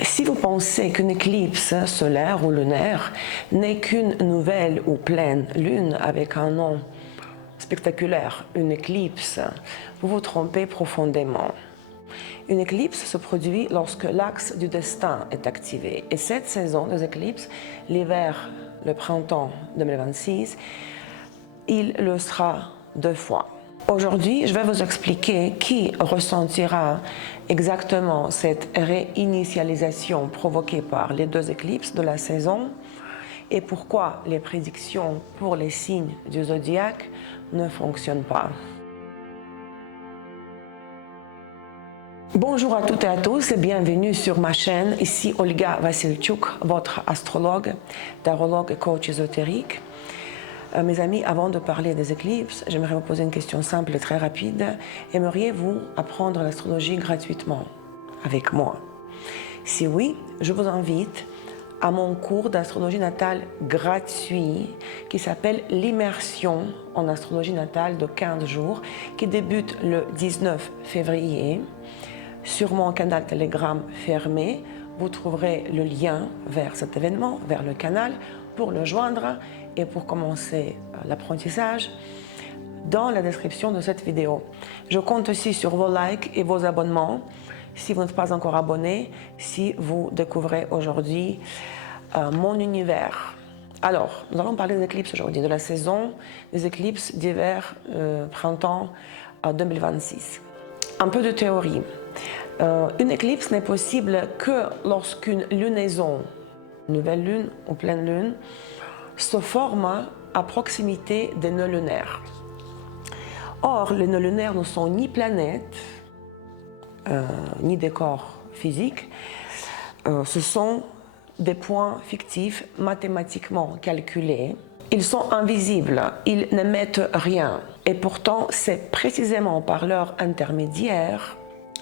Si vous pensez qu'une éclipse solaire ou lunaire n'est qu'une nouvelle ou pleine lune avec un nom spectaculaire, une éclipse, vous vous trompez profondément. Une éclipse se produit lorsque l'axe du destin est activé. Et cette saison des éclipses, l'hiver, le printemps 2026, il le sera 2 fois. Aujourd'hui, je vais vous expliquer qui ressentira exactement cette réinitialisation provoquée par les 2 éclipses de la saison et pourquoi les prédictions pour les signes du zodiaque ne fonctionnent pas. Bonjour à toutes et à tous et bienvenue sur ma chaîne. Ici Olga Vassilchuk, votre astrologue, tarologue et coach ésotérique. Mes amis, avant de parler des éclipses, j'aimerais vous poser une question simple et très rapide. Aimeriez-vous apprendre l'astrologie gratuitement avec moi? Si oui, je vous invite à mon cours d'astrologie natale gratuit qui s'appelle l'immersion en astrologie natale de 15 jours qui débute le 19 février. Sur mon canal Telegram fermé, vous trouverez le lien vers cet événement, vers le canal, pour le joindre et pour commencer l'apprentissage dans la description de cette vidéo. Je compte aussi sur vos likes et vos abonnements si vous n'êtes pas encore abonné, si vous découvrez aujourd'hui mon univers. Alors, nous allons parler des éclipses aujourd'hui, de la saison des éclipses d'hiver, printemps 2026. Un peu de théorie. Une éclipse n'est possible que lorsqu'une lunaison, nouvelle lune ou pleine lune, se forme à proximité des nœuds lunaires. Or, les nœuds lunaires ne sont ni planètes, ni des corps physiques, ce sont des points fictifs mathématiquement calculés. Ils sont invisibles, ils n'émettent rien. Et pourtant, c'est précisément par leur intermédiaire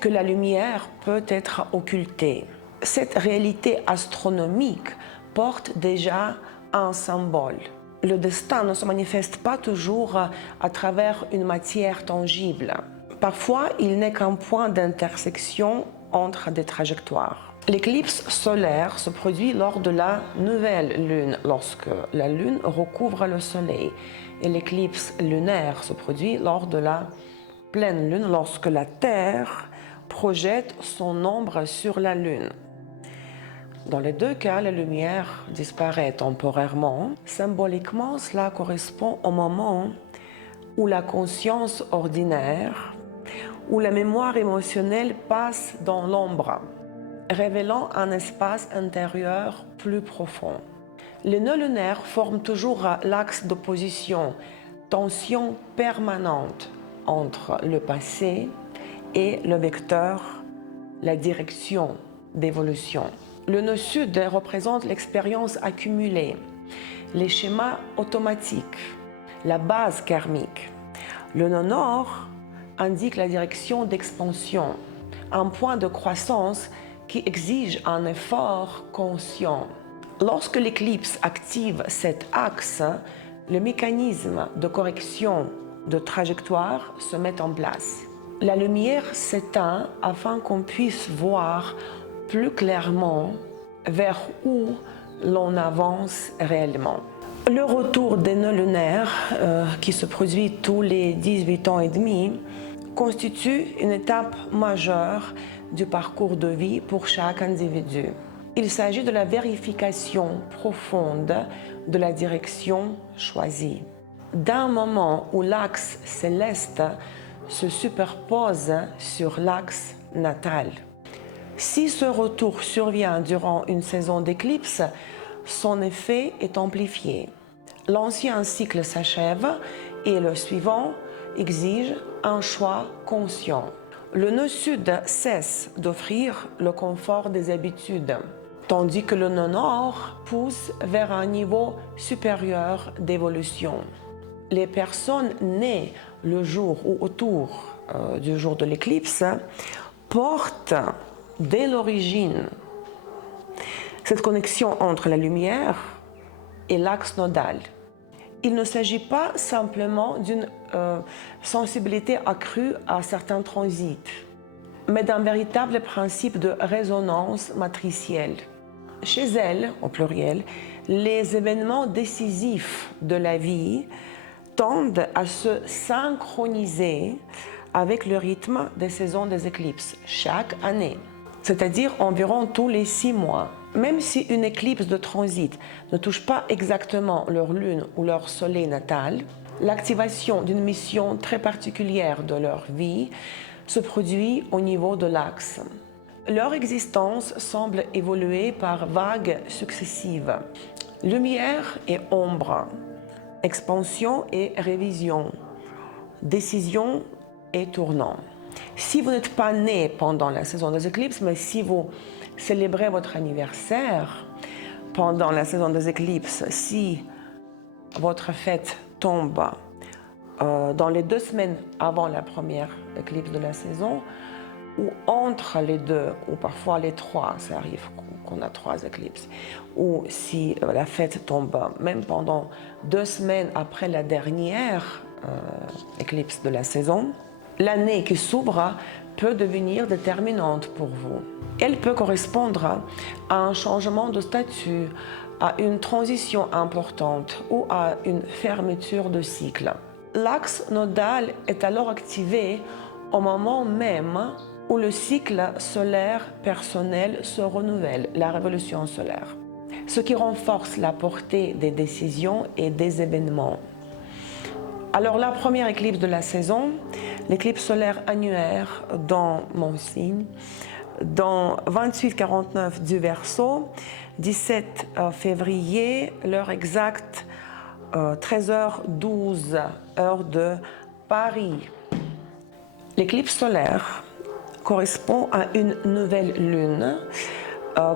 que la lumière peut être occultée. Cette réalité astronomique porte déjà un symbole. Le destin ne se manifeste pas toujours à travers une matière tangible. Parfois, il n'est qu'un point d'intersection entre des trajectoires. L'éclipse solaire se produit lors de la nouvelle lune, lorsque la lune recouvre le soleil. Et l'éclipse lunaire se produit lors de la pleine lune, lorsque la Terre projette son ombre sur la lune. Dans les 2 cas, la lumière disparaît temporairement. Symboliquement, cela correspond au moment où la conscience ordinaire, où la mémoire émotionnelle passe dans l'ombre, révélant un espace intérieur plus profond. Les nœuds lunaires forment toujours l'axe d'opposition, tension permanente entre le passé et le vecteur, la direction d'évolution. Le nœud sud représente l'expérience accumulée, les schémas automatiques, la base karmique. Le nœud nord indique la direction d'expansion, un point de croissance qui exige un effort conscient. Lorsque l'éclipse active cet axe, le mécanisme de correction de trajectoire se met en place. La lumière s'éteint afin qu'on puisse voir plus clairement vers où l'on avance réellement. Le retour des nœuds lunaires, qui se produit tous les 18 ans et demi, constitue une étape majeure du parcours de vie pour chaque individu. Il s'agit de la vérification profonde de la direction choisie. D'un moment où l'axe céleste se superpose sur l'axe natal. Si ce retour survient durant une saison d'éclipse, son effet est amplifié. L'ancien cycle s'achève et le suivant exige un choix conscient. Le nœud sud cesse d'offrir le confort des habitudes, tandis que le nœud nord pousse vers un niveau supérieur d'évolution. Les personnes nées le jour ou autour du jour de l'éclipse portent dès l'origine cette connexion entre la lumière et l'axe nodal. Il ne s'agit pas simplement d'une sensibilité accrue à certains transits. mais d'un véritable principe de résonance matricielle. Chez elle, au pluriel, les événements décisifs de la vie tendent à se synchroniser avec le rythme des saisons des éclipses chaque année, c'est-à-dire environ tous les 6 mois. Même si une éclipse de transit ne touche pas exactement leur lune ou leur soleil natal, l'activation d'une mission très particulière de leur vie se produit au niveau de l'axe. Leur existence semble évoluer par vagues successives. Lumière et ombre, expansion et révision, décision et tournant. Si vous n'êtes pas né pendant la saison des éclipses, mais si vous célébrez votre anniversaire pendant la saison des éclipses, si votre fête tombe dans les 2 semaines avant la première éclipse de la saison, ou entre les 2, ou parfois les 3, ça arrive qu'on a 3 éclipses, ou si la fête tombe même pendant 2 semaines après la dernière éclipse de la saison, l'année qui s'ouvre peut devenir déterminante pour vous. Elle peut correspondre à un changement de statut, à une transition importante ou à une fermeture de cycle. L'axe nodal est alors activé au moment même où le cycle solaire personnel se renouvelle, la révolution solaire, ce qui renforce la portée des décisions et des événements. Alors la première éclipse de la saison, l'éclipse solaire annuaire dans mon signe, dans 28-49 du Verseau, 17 février, l'heure exacte 13h12, heure de Paris. L'éclipse solaire correspond à une nouvelle lune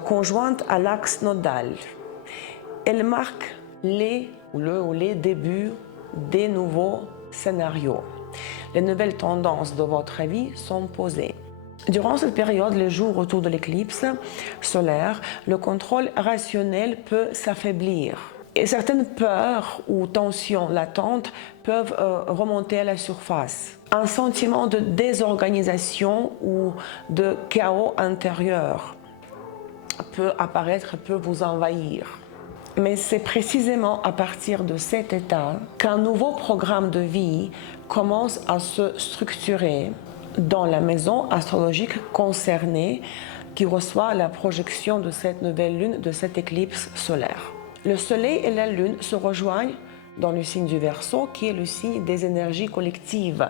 conjointe à l'axe nodal. Elle marque les débuts des nouveaux scénarios. Les nouvelles tendances de votre vie sont posées. Durant cette période, les jours autour de l'éclipse solaire, le contrôle rationnel peut s'affaiblir. Et certaines peurs ou tensions latentes peuvent remonter à la surface. Un sentiment de désorganisation ou de chaos intérieur peut apparaître, peut vous envahir. Mais c'est précisément à partir de cet état qu'un nouveau programme de vie commence à se structurer dans la maison astrologique concernée qui reçoit la projection de cette nouvelle lune, de cette éclipse solaire. Le soleil et la lune se rejoignent dans le signe du Verseau, qui est le signe des énergies collectives,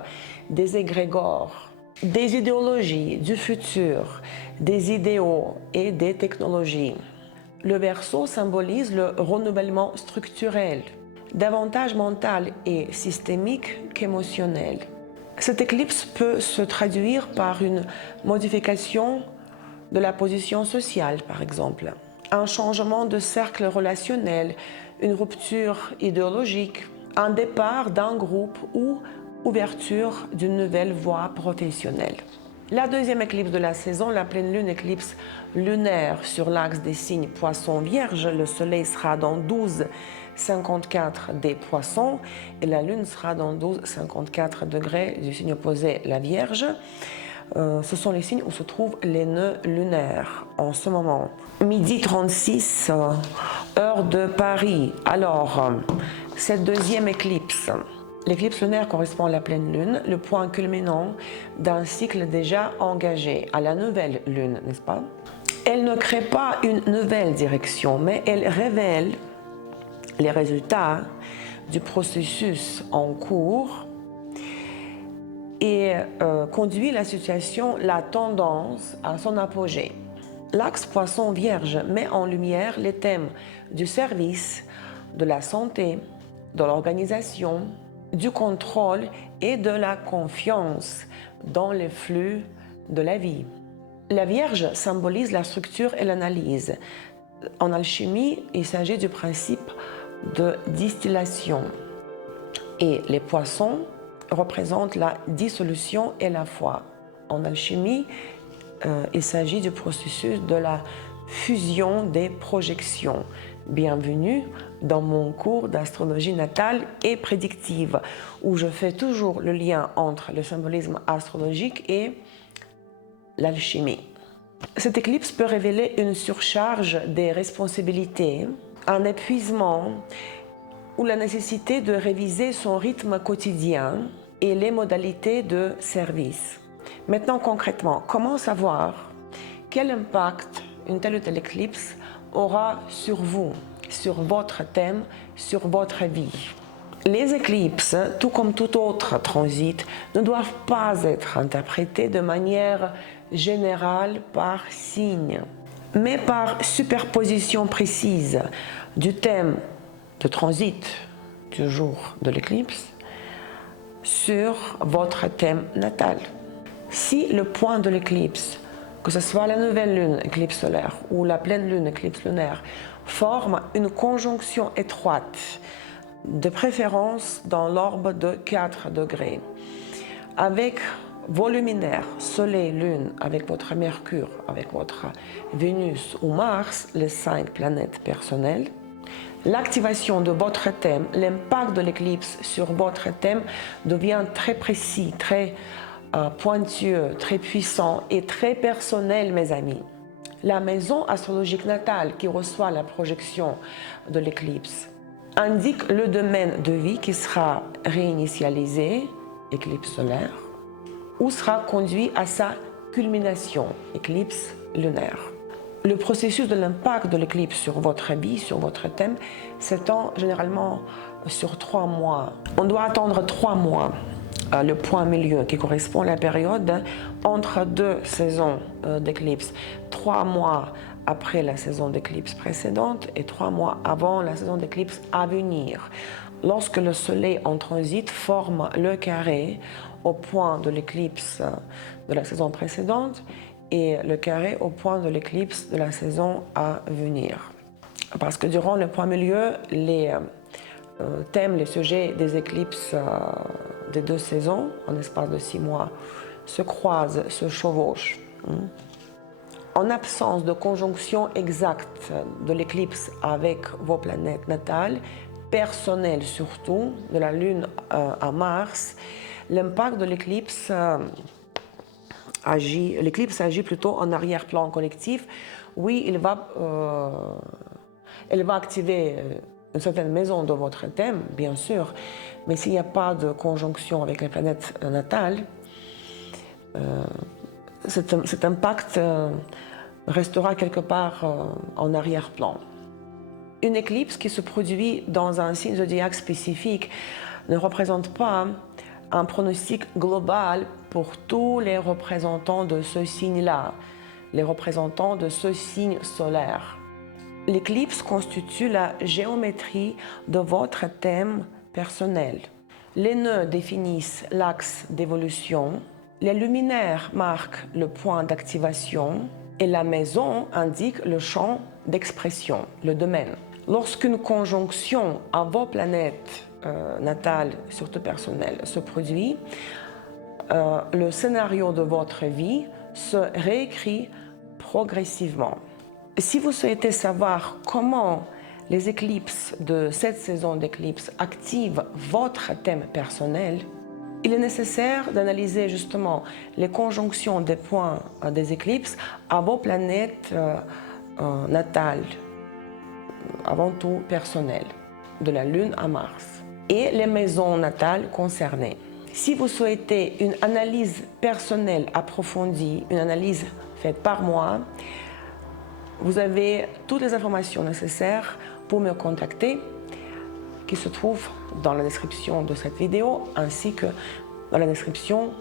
des égrégores, des idéologies, du futur, des idéaux et des technologies. Le Verseau symbolise le renouvellement structurel, davantage mental et systémique qu'émotionnel. Cette éclipse peut se traduire par une modification de la position sociale, par exemple, un changement de cercle relationnel, une rupture idéologique, un départ d'un groupe ou ouverture d'une nouvelle voie professionnelle. La deuxième éclipse de la saison, la pleine lune, éclipse lunaire sur l'axe des signes Poisson-Vierge. Le soleil sera dans 12,54 des Poissons et la lune sera dans 12,54 degrés du signe opposé, la Vierge. Ce sont les signes où se trouvent les nœuds lunaires en ce moment. Midi 36, heure de Paris. Alors, cette deuxième éclipse, l'éclipse lunaire correspond à la pleine lune, le point culminant d'un cycle déjà engagé, à la nouvelle lune, n'est-ce pas? Elle ne crée pas une nouvelle direction, mais elle révèle les résultats du processus en cours et conduit la situation, la tendance à son apogée. L'axe Poisson-Vierge met en lumière les thèmes du service, de la santé, de l'organisation, du contrôle et de la confiance dans les flux de la vie. La Vierge symbolise la structure et l'analyse. En alchimie, il s'agit du principe de distillation. Et les Poissons représentent la dissolution et la foi. En alchimie, il s'agit du processus de la fusion des projections. Bienvenue dans mon cours d'astrologie natale et prédictive, où je fais toujours le lien entre le symbolisme astrologique et l'alchimie. Cette éclipse peut révéler une surcharge des responsabilités, un épuisement ou la nécessité de réviser son rythme quotidien et les modalités de service. Maintenant, concrètement, comment savoir quel impact une telle ou telle éclipse aura sur vous, sur votre thème, sur votre vie? Les éclipses, tout comme tout autre transit, ne doivent pas être interprétées de manière générale par signe, mais par superposition précise du thème de transit du jour de l'éclipse sur votre thème natal. Si le point de l'éclipse, que ce soit la nouvelle lune, éclipse solaire, ou la pleine lune, éclipse lunaire, forme une conjonction étroite, de préférence dans l'orbe de 4 degrés, avec vos luminaires, Soleil, Lune, avec votre Mercure, avec votre Vénus ou Mars, les 5 planètes personnelles, l'activation de votre thème, l'impact de l'éclipse sur votre thème devient très précis, très pointueux, très puissant et très personnel, mes amis. La maison astrologique natale qui reçoit la projection de l'éclipse indique le domaine de vie qui sera réinitialisé, éclipse solaire, ou sera conduit à sa culmination, éclipse lunaire. Le processus de l'impact de l'éclipse sur votre vie, sur votre thème, s'étend généralement sur 3 mois. On doit attendre 3 mois, le point milieu qui correspond à la période entre 2 saisons d'éclipse. 3 mois après la saison d'éclipse précédente et 3 mois avant la saison d'éclipse à venir. Lorsque le Soleil en transit forme le carré au point de l'éclipse de la saison précédente et le carré au point de l'éclipse de la saison à venir. Parce que durant le point milieu, les thèmes, les sujets des éclipses des 2 saisons, en espace de 6 mois, se croisent, se chevauchent. En absence de conjonction exacte de l'éclipse avec vos planètes natales, personnelles surtout, de la Lune à Mars, l'impact de l'éclipse agit plutôt en arrière-plan collectif. Oui, elle va activer une certaine maison de votre thème, bien sûr, mais s'il n'y a pas de conjonction avec les planètes natales, cet impact restera quelque part en arrière-plan. Une éclipse qui se produit dans un signe zodiaque spécifique ne représente pas un pronostic global pour tous les représentants de ce signe-là, les représentants de ce signe solaire. L'éclipse constitue la géométrie de votre thème personnel. Les nœuds définissent l'axe d'évolution, les luminaires marquent le point d'activation et la maison indique le champ d'expression, le domaine. Lorsqu'une conjonction à vos planètes natales, surtout personnelles, se produit, le scénario de votre vie se réécrit progressivement. Si vous souhaitez savoir comment les éclipses de cette saison d'éclipses activent votre thème personnel, il est nécessaire d'analyser justement les conjonctions des points des éclipses à vos planètes natales, avant tout personnelles, de la Lune à Mars, et les maisons natales concernées. Si vous souhaitez une analyse personnelle approfondie, une analyse faite par moi, vous avez toutes les informations nécessaires pour me contacter, qui se trouvent dans la description de cette vidéo, ainsi que dans la description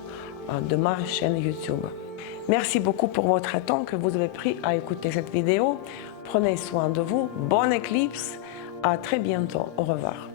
de ma chaîne YouTube. Merci beaucoup pour votre temps que vous avez pris à écouter cette vidéo. Prenez soin de vous. Bonne éclipse. À très bientôt. Au revoir.